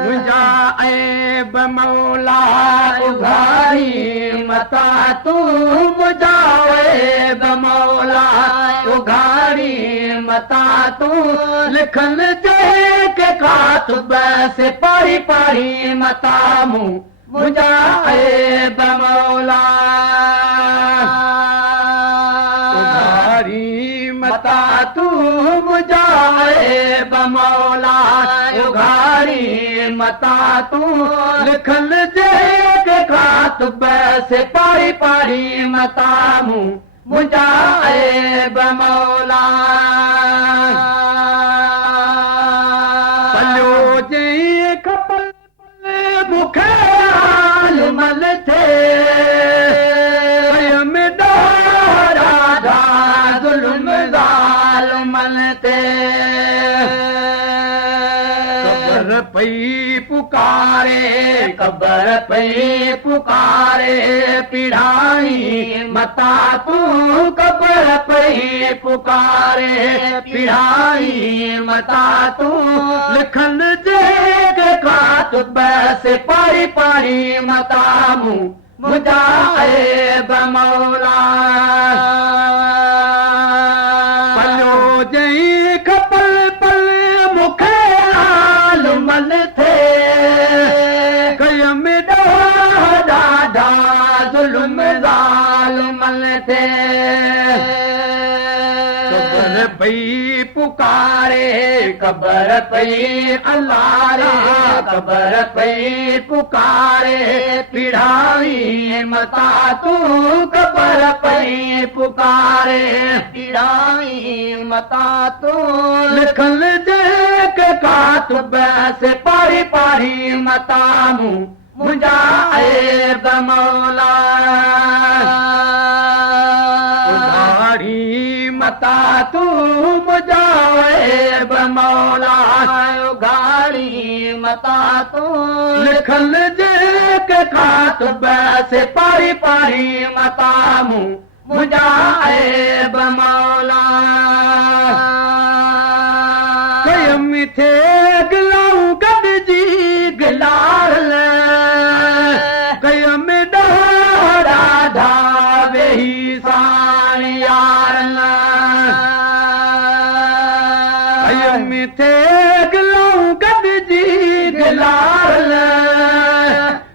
मुंहिंजा ऐब मौला उघारी मता तूं मुंहिंजा ऐब मौला उघारी मता तूं लिखल जेके कातुब से पारी पारी मता मूं मुंहिंजा ऐब मौला उघारी मता तूं मुंहिंजा ऐब मौला उघारी मता तूं लिखल जेके कातुब से पारी पारी मता मूं मुंहिंजा ऐब मौला पलियो जे खपल मूंखे मल थे में ॾाढा ज़ुल्म ज़ालिमन ते कबर पई पुकारे कबर पई पुकारे पिढ़ाई मता तूं कबर पई पुकारे पिढ़ाई मता तूं लिखन जेके कातुब से पारी पारी मता मूं मुंहिंजा ऐब मौला पलियो जई खपल पल मूंखे आलमल थे कयम ॾाढा ज़ुल्म ज़ालिमन ते कबर पई पुकारे कबर पई अलारे कबर पई पुकारे पिढ़ाई मता तूं कबर पई पुकारे पिढ़ाई मता तूं लिखल जेके कातुब से पारी पारी मता मूं मुंहिंजा ऐब मौला उघारी मता तूं मुंहिंजा ऐब मौला उघारी मता तूं लिखल जेके कातुब से पारी पारी मता मूं मुंहिंजा ऐब मौला कयम थे गिलाऊं गॾिजी गिलाल कयम ॾाढा वेही साण यारन कयम थे गिलाऊं गॾिजी गिलाल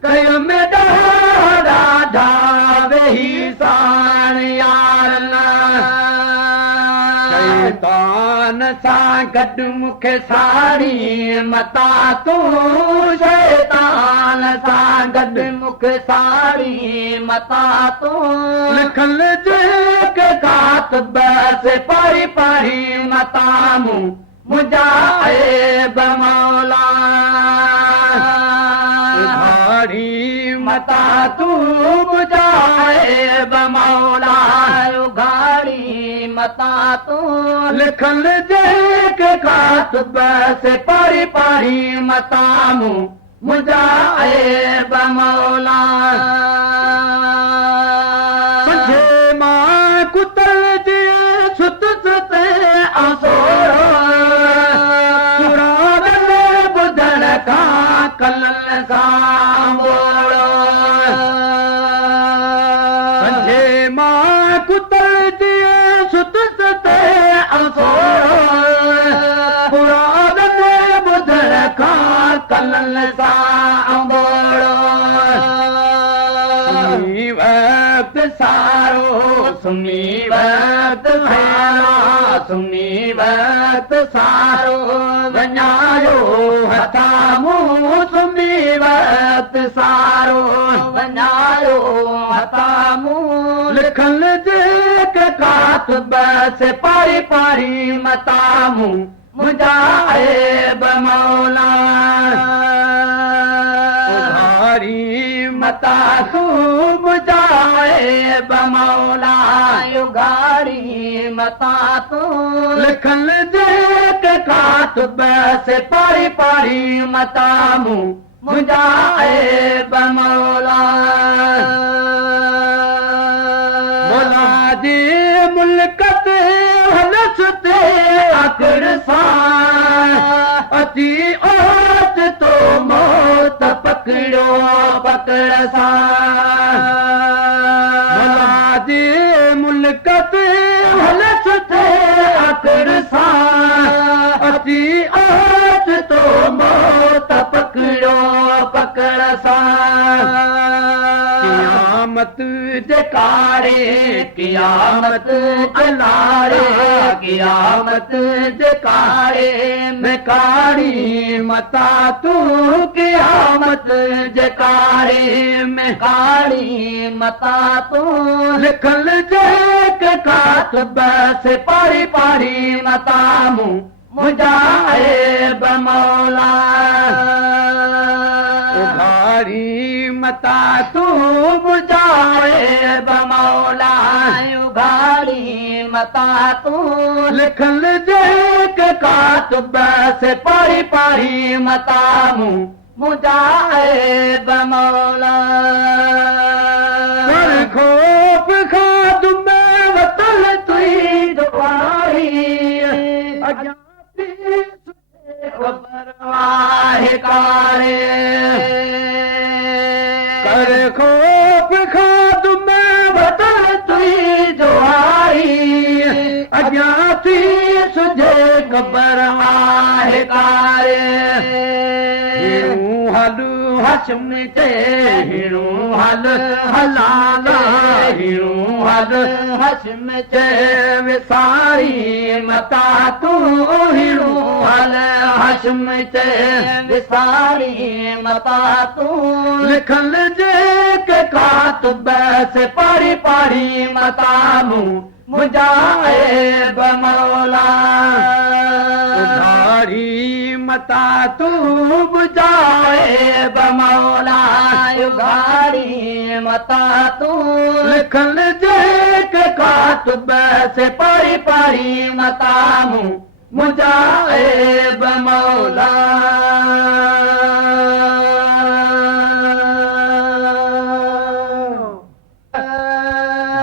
कयम ॾाढा वेही साण यारन शैतान सां गॾु मूंखे साड़ी मता तूं शैतान सां गॾु मूंखे साड़ी मता तूं लिखल जेके कातुब से पारी पारी मता मूं मुंहिंजा ऐब मौला उघारी मता तूं मुंहिंजा ऐब मौला उघारी मता तूं लिखल जेके कातुब से पारी पारी मता मूं मुंहिंजा ऐब मौला पंजे मां कुतल जे सुत सुते असोरो पुराण ॿुधण खां कलल सां मोड़ो पंजे मां कुतल जे सुत सुते असोरो पुराण ॿुधण खां कलल सां मोड़ो सुनी वक्त सारो सुनी वक्त सारो सुनी वक्त सारो वञायो हथा मूं सुनी वक्त सारो वञायो हथा मूं लिखल जेके कातुब से पारी पारी मता मूं मुंहिंजा ऐब मौला उघारी मता तूं मुंहिंजा ऐब मौला उघारी मता तूं लिखल जेके कातुब से पारी पारी मता मूं मुंहिंजा ऐब मौला मौला जे मुल्क ते हलस ते आखिर सां अची ओत तो पकड़ो पकड़ सां मुलाजी मुल्क ते हलस थे अकड़ सां अची आज तो मौत पकड़ो पकड़ सां कियामत जकारे कियामत जलारे कियामत जकारे में कारी मता तू कियामत जकारे में कारी मता तू लिखल जे कातब से पारी पारी मता मुजाहिब मौला उघारी मता तू मुजाहिब मौला उघारी मता तू लिखल जे कातब से पारी पारी मता मुजाहिब मौला कर खोप खाद में वतन तुई दुआरी परवाह कारे कर खोप खाद में वतन तुई दुआरी अज्ञाती सुझे परवाह कारे हलू हशम ते हिणू हल हलाला हिणू हल हशम ते विसारी मता तू हिणू हल हशम ते विसारी मता तू लिखल जे कातब से पारी पारी मता मुजाहिब मौला उघारी मता तू मुजाहिब मौला उघारी मता तू लिखल जे कातब से पारी पारी मता मुजाहिब मौला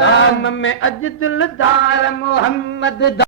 दाम में अज दिलदार मोहम्मद